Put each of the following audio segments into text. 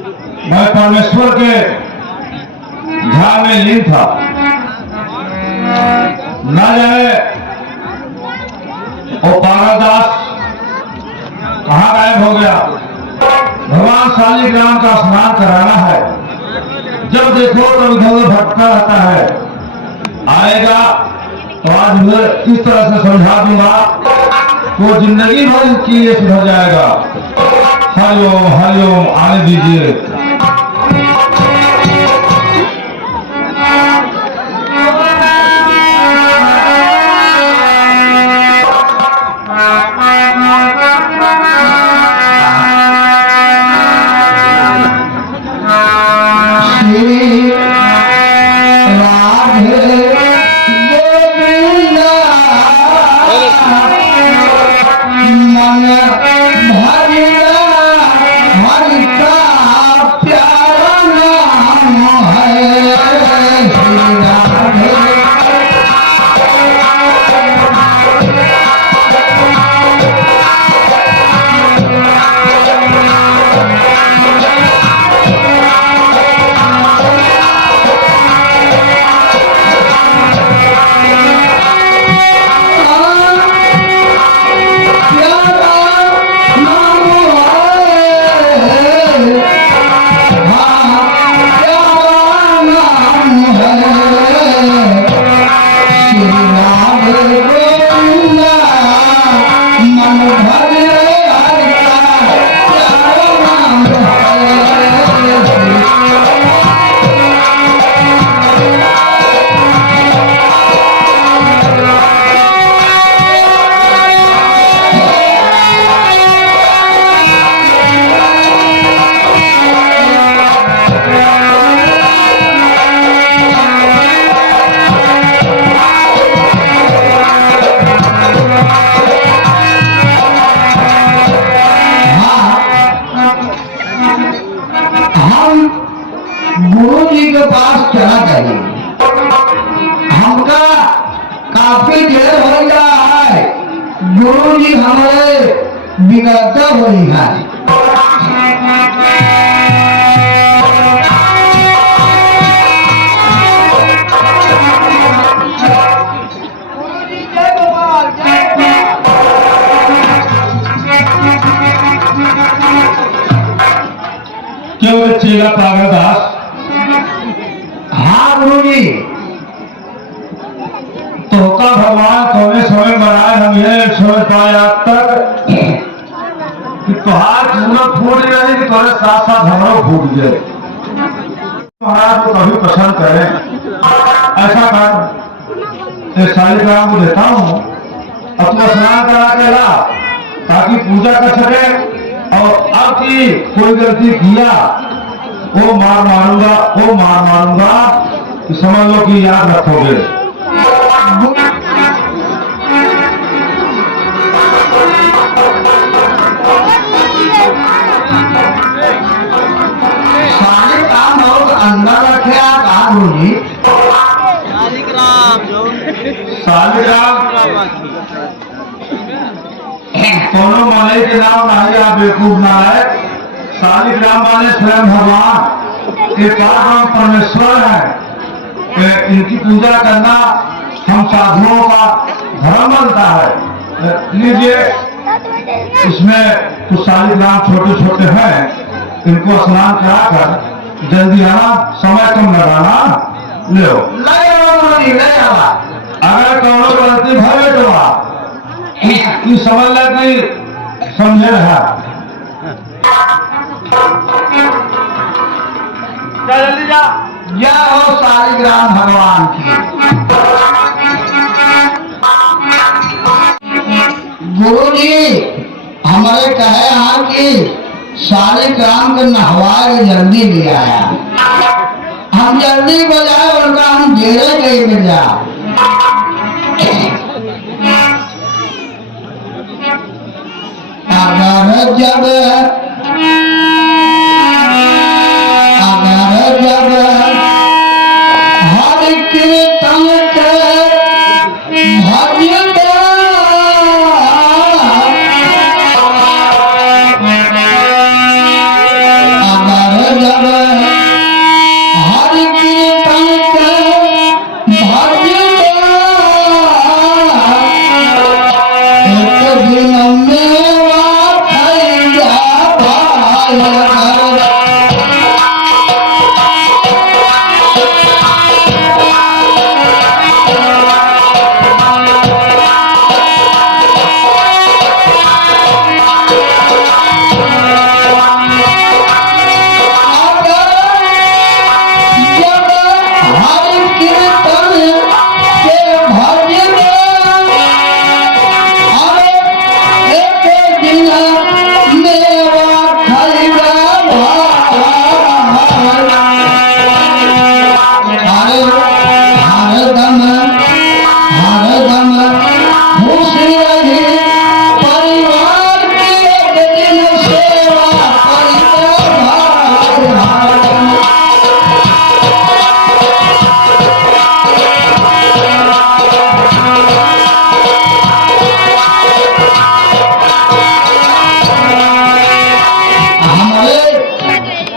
मैं परमेश्वर के ध्यान में लीन था। ना जाने वो पागलदास कहाँ गायब हो गया। भगवान शालिग्राम का स्नान कराना है, जब देखो तो इधर भटका रहता है। आएगा तो आज मैं इस तरह से समझा दूंगा वो जिंदगी भर के लिए सुधर जाएगा। हरिओम हरिओम, आने दीजिए। गुरु जी के पास चला गए। हमका काफी देर हो गया है, गुरु जी हमारे बिगड़ता हुई है। क्यों चेला पागलदास? हाँ गुरु जी, तो का भगवान कौने समय बनाए, हम ये समझ पाए आज तक कि तुहार पूरा फूट रही कि तुम्हारे साथ साथ हमारा फूट जाए। महाराज को कभी पसंद करें ऐसा काम शालिग्राम को देता हूँ, अपना स्नान करा के ला ताकि पूजा कर सके। और अब की कोई गलती किया वो मार मारूंगा कि समझ लो कि याद रखोगे। शालिग्राम लोग अंदर रखे आप जी। शालिग्राम दोनों माने के नाम नहीं, आप बेवकूफ ना है। शालिग्राम माने स्वयं भगवान एक परमेश्वर है। इनकी पूजा करना हम साधुओं का धर्म बनता है। लीजिए, इसमें कुछ शालिग्राम छोटे छोटे हैं, इनको स्नान कराकर जल्दी आना, समय कम लगाना। ले अगर कौनो गलती भरे तो की समझ लगी, समझे रहा। जल्दी जा। यह हो शालिग्राम भगवान की। गुरु जी हमारे कहे हाँ कि शालिग्राम के नहवाए जल्दी ले आया। हम जल्दी बजाए उनका हम जेरे गए मिल जा। अगर जब हर कीर्तन के भजन अगर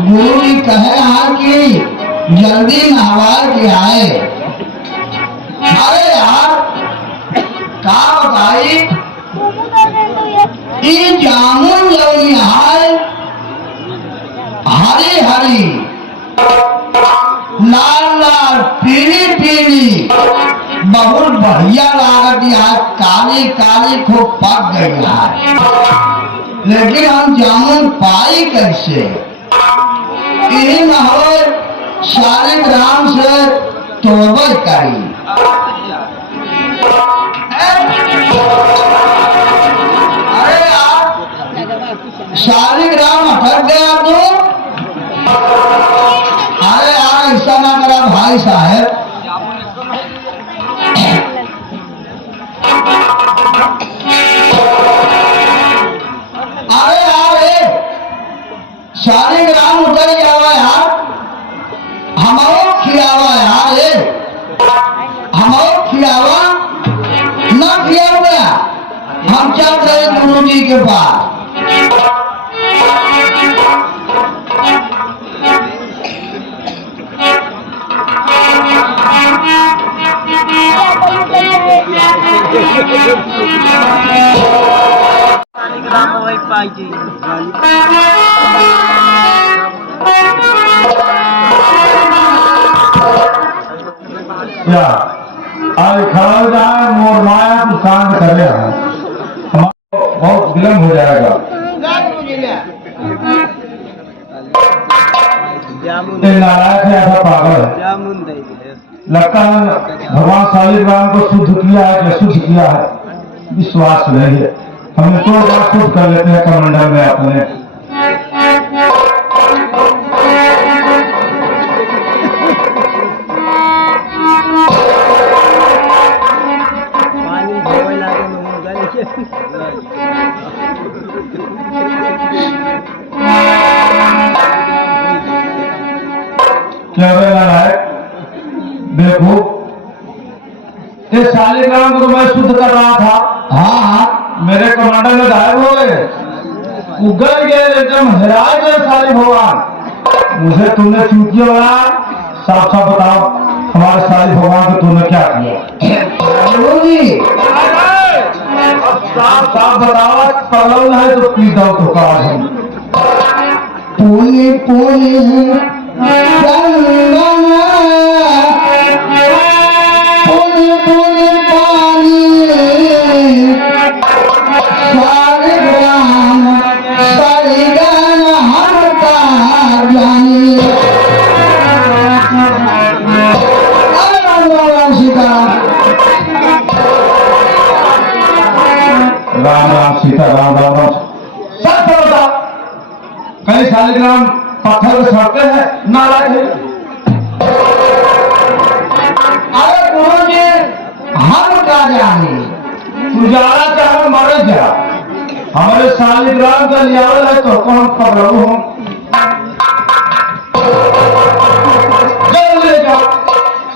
गुरु जी कहे हाँ कि जल्दी नहवा के आए। अरे यार का बताई ई जामुन जब नहाए हरी हरी लाल लाल पीली पीली बहुत बढ़िया लागत यार, काली काली खूब पक गई है, लेकिन हम जामुन पाई कैसे? यही न हो शालिग्राम से तोबा करी। अरे यार शालिग्राम अटक गया तो अरे यार ऐसा ना करा भाई साहब, अरे यार शालिग्राम उतर जावा यार, हमारो खियावा यार, हमारो खियावा ना खियावा, हम चल रहे गुरु जी के पास। क्या आज खड़ा हो जाए मोर माया को शांत करे, हमारा बहुत विलम्ब हो जाएगा। नारायण है ऐसा पागल है, लगता है भगवान शालिग्राम को शुद्ध किया है कि शुद्ध किया है विश्वास नहीं है। हमने तो बात शुद्ध कर लेते हैं कमंडल में अपने। क्या है देखो ये शालिग्राम को मैं शुद्ध कर रहा था, हाँ मेरे कमांडर में गायब हो गए, उगल गए एकदम हराए गए सारे भगवान। मुझे तुमने चूतिया बना, साफ साफ बताओ हमारे सारे भगवान को तुमने क्या किया? अब साफ साफ बताओ, पलव है तो पी दो तो कहा पुनी पुनी पुनी पुनी पानी शालिग्राम शालिग्राम हरता जानी। राम राम सीता राम राम राम सत्य बता, कहीं शालिग्राम पत्थर में सड़ते हैं नाराज है? अरे गुरु जी हम क्या जाने, तू जाना चाहे मरे जा, हमारे शालिग्राम का लियावल है तो हम पकड़ू हम जल्दी ले जाओ,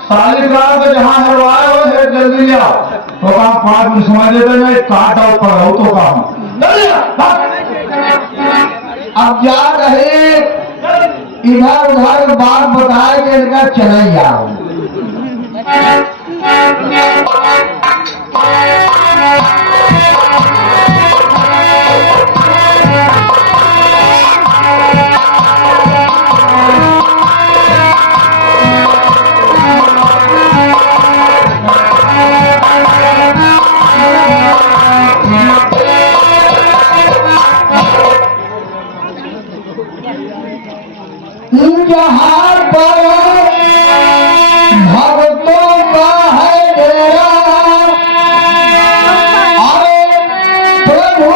शालिग्राम को जहाँ हरवाए हो है जल्दी ले आओ, तो काम 5 मिनट समय देते मैं काट और पकड़ाऊ तो काम जल्दी अब जा रहे इधर उधर बात बताए के इनका चले जाओ। जहाँ पर भक्तों का है डेरा, अरे प्रभु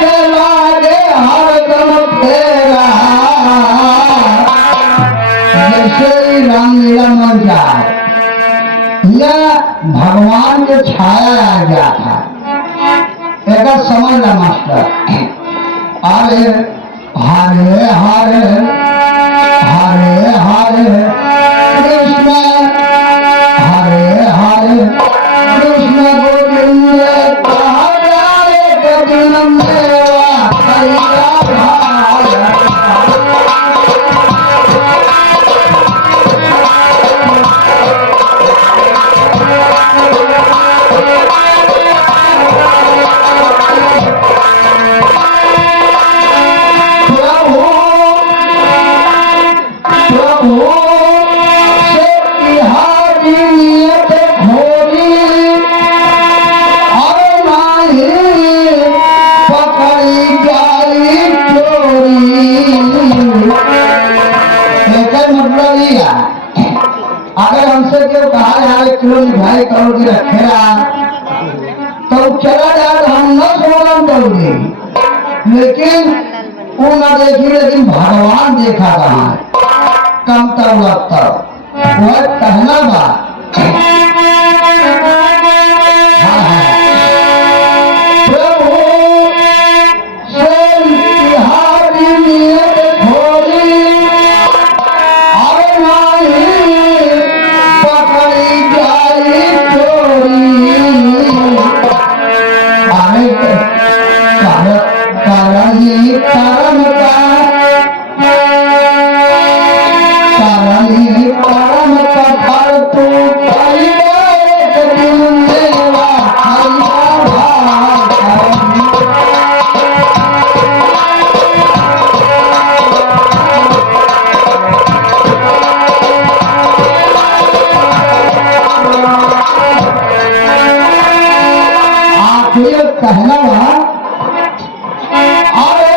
के लागे हरदम फेरा। जैसे ही रामलीला मन जाए या भगवान के छाया आ गया था, एक समझ ला मास्टर। अरे हरे हरे हरे हरे कृष्ण, हरे हरे कृष्ण गोविंद, कहा जाए कठिन मेरा कलिया भाई। अगर हमसे क्यों कहा जाए किलो मिठाई करोगे रखेगा तो चला जाए तो हम न सोलम करोगे, लेकिन वो न देखी, लेकिन भगवान देखा कहा कम तब लगता वह कहना बा। प्रभु से बिहारी नियत खोली, अरे नहीं पकड़ी जाई चोरी। अरे करनी करम का, करनी करम का फल तू खरीदे एक दिन मेरा खरीदा भाई। आखिर कहना वहाँ अरे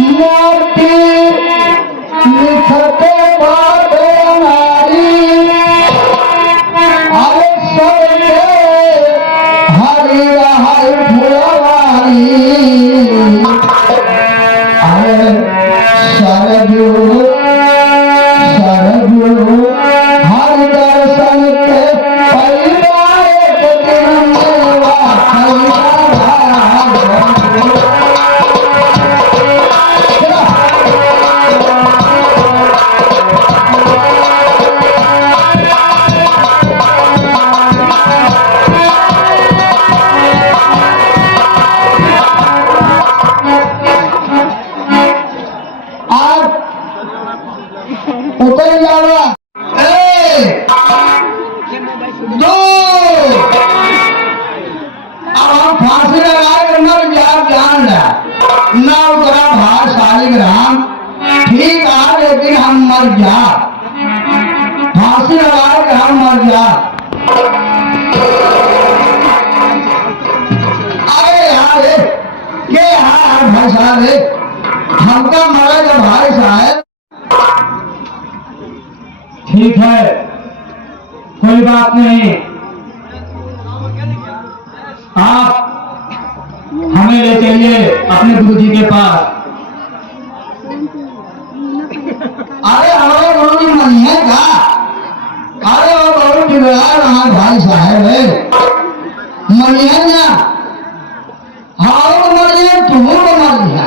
मूर्ति लिखते बाबे नारी, अरे सबके हरि हरि फुलवारी। अरे सरजू सरजू हरि दर्शन के पैदा एक दिन मेरा खरीदा भाई। आप उतर जाओ। दो अब हम फांसी लगाए न जान रहा न उतरा भार शालिग्राम, ठीक आ लेकिन हम मर जा, फांसी लगाए कि हम मर जा। अरे यार के यार भाई साहब हमका मरे तो भाई साहब। ठीक है, कोई बात नहीं, आप हमें ले चलिए अपने गुरुजी के पास। अरे हमारे गुरु जी मनिए का, अरे वो गुरु जी हमारे भाई साहब है मनिए ना, हमारे को मनिए तुम्हें को मनिए।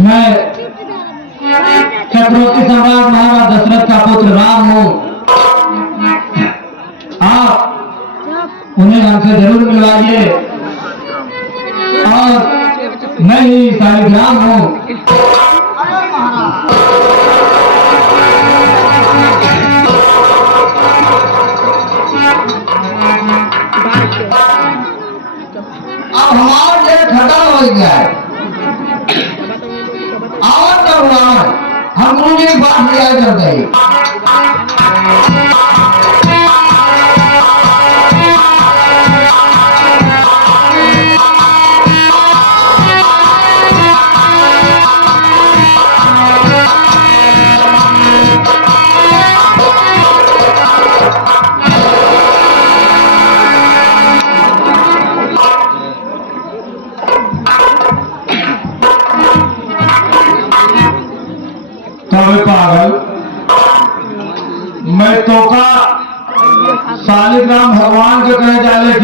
मैं चक्रवर्ती सम्राट महाराज दशरथ का पुत्र राम हूँ, आप उन्हें हमसे जरूर मिलवाइए और मैं ही शालिग्राम हूँ। अब हमारा डेट खत्म हो गया है, और तब हम गुरु जी की बात लिया करते हैं।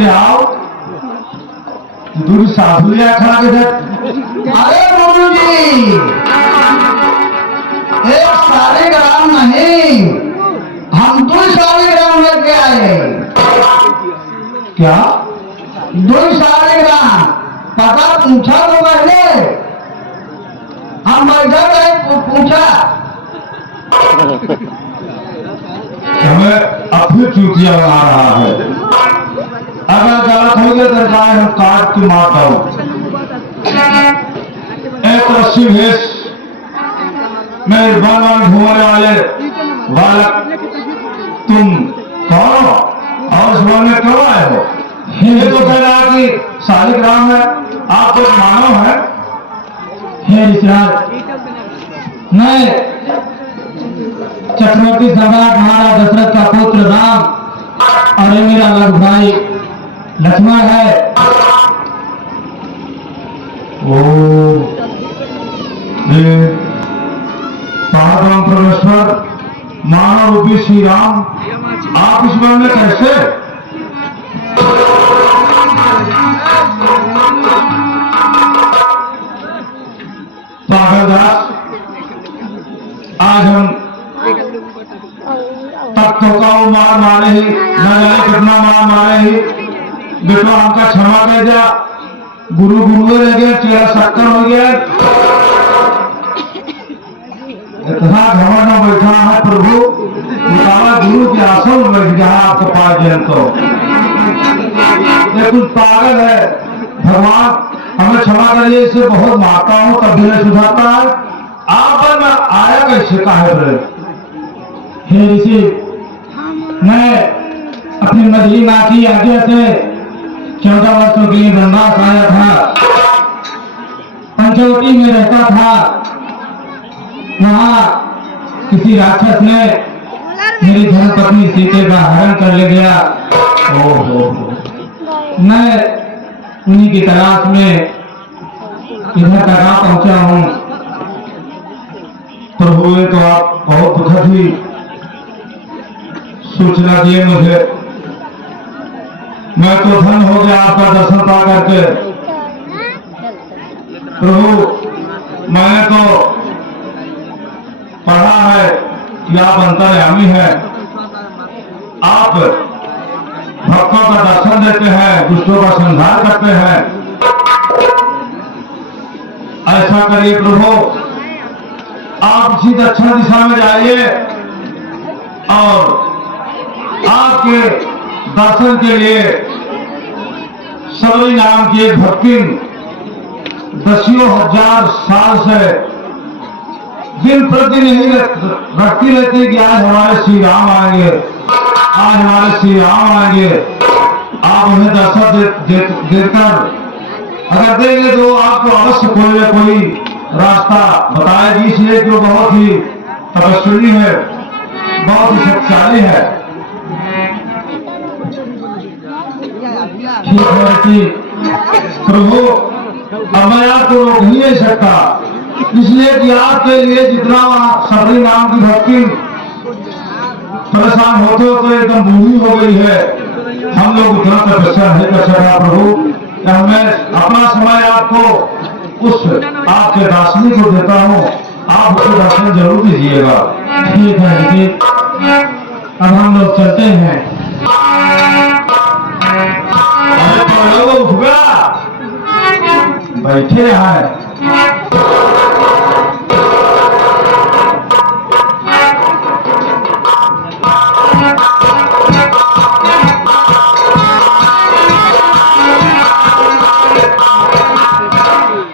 आओ दूर साधु या खड़ा के साथ। अरे गुरु जी, एक शालिग्राम नहीं, हम 2 शालिग्राम लेके आए। क्या 2 शालिग्राम पता पूछा तो पहले, हम बैठा गए पूछा। हमें अपनी चूतिया बना रहा है। अगर गलत हो गया तो हम काट के मारता हूं। एक रस्सी भेष में बाल घूमने वाले बालक तुम कौन हो और इस वन में क्यों आए हो? ये तो कह रहा कि शालिग्राम है, आप तो मानव है। हे ऋषिराज, मैं चक्रवर्ती सम्राट महाराज दशरथ का पुत्र राम और ये मेरा लघु भाई लक्ष्मण है। ओ ये पराक्रम परमेश्वर मानव रूपी श्री राम, आप इस वन में कैसे? पागलदास, आज हम तख्तों का मार मारे ही, न जाने कितना मार मारे ही। बेटा हमका क्षमा कर दिया, गुरु गुरु रह गया, चेहरा शक्कर हो गया। इतना घमंड में बैठा है प्रभु, बतावा गुरु के आसन में बैठ गया आपको पास जन तो ये कुछ पागल है। भगवान हमें क्षमा करिए, इसे बहुत मारता हूँ तब भी नहीं सुधारता है। आप पर मैं आया कैसे काहे पर? हे ऋषि, मैं अपनी मछली माँ की आज्ञा से 14 वर्षों के लिए वनवास आया था। पंचवटी में रहता था। वहाँ किसी राक्षस ने मेरी धर्मपत्नी सीते का हरण कर ले गया। ओहो, मैं उन्हीं की तलाश में इधर तक आ पहुंचा हूँ। प्रभु ये तो आप बहुत दुखद ही सूचना दिए मुझे। मैं तो धन हो गया आपका दर्शन पा करके। प्रभु मैंने तो पढ़ा है कि आप अंतर्यामी हैं, आप भक्तों का दर्शन देते हैं, दुष्टों का संहार करते हैं। ऐसा करिए प्रभु, आप इसी दक्षिण दिशा में जाइए और आपके दर्शन के लिए सबरी नाम की एक भक्तिन 10,000 साल से दिन प्रतिदिन यही रखती रहती कि आज हमारे श्री राम आएंगे, आज हमारे श्री राम आएंगे। आप उन्हें दर्शन देकर अगर देंगे तो आपको अवश्य कोई न कोई रास्ता बताएगी। इसलिए जो बहुत ही तपस्वी है, बहुत ही शक्तिशाली है। ठीक है कि प्रभु अब मैं आपको रोक ही नहीं सकता, इसलिए कि आपके लिए जितना सबरी नाम की भक्ति परेशान होते होते एकदम बूढ़ी हो गई है, हम लोग उतना तपस्या नहीं कर सका प्रभु। मैं अपना समय आपको उस आपके दासनी को देता हूँ, आप उसको दर्शन जरूर दीजिएगा। ठीक है ऋषि, अब हम लोग चलते हैं। अरे तो उठ गया, बैठे हैं।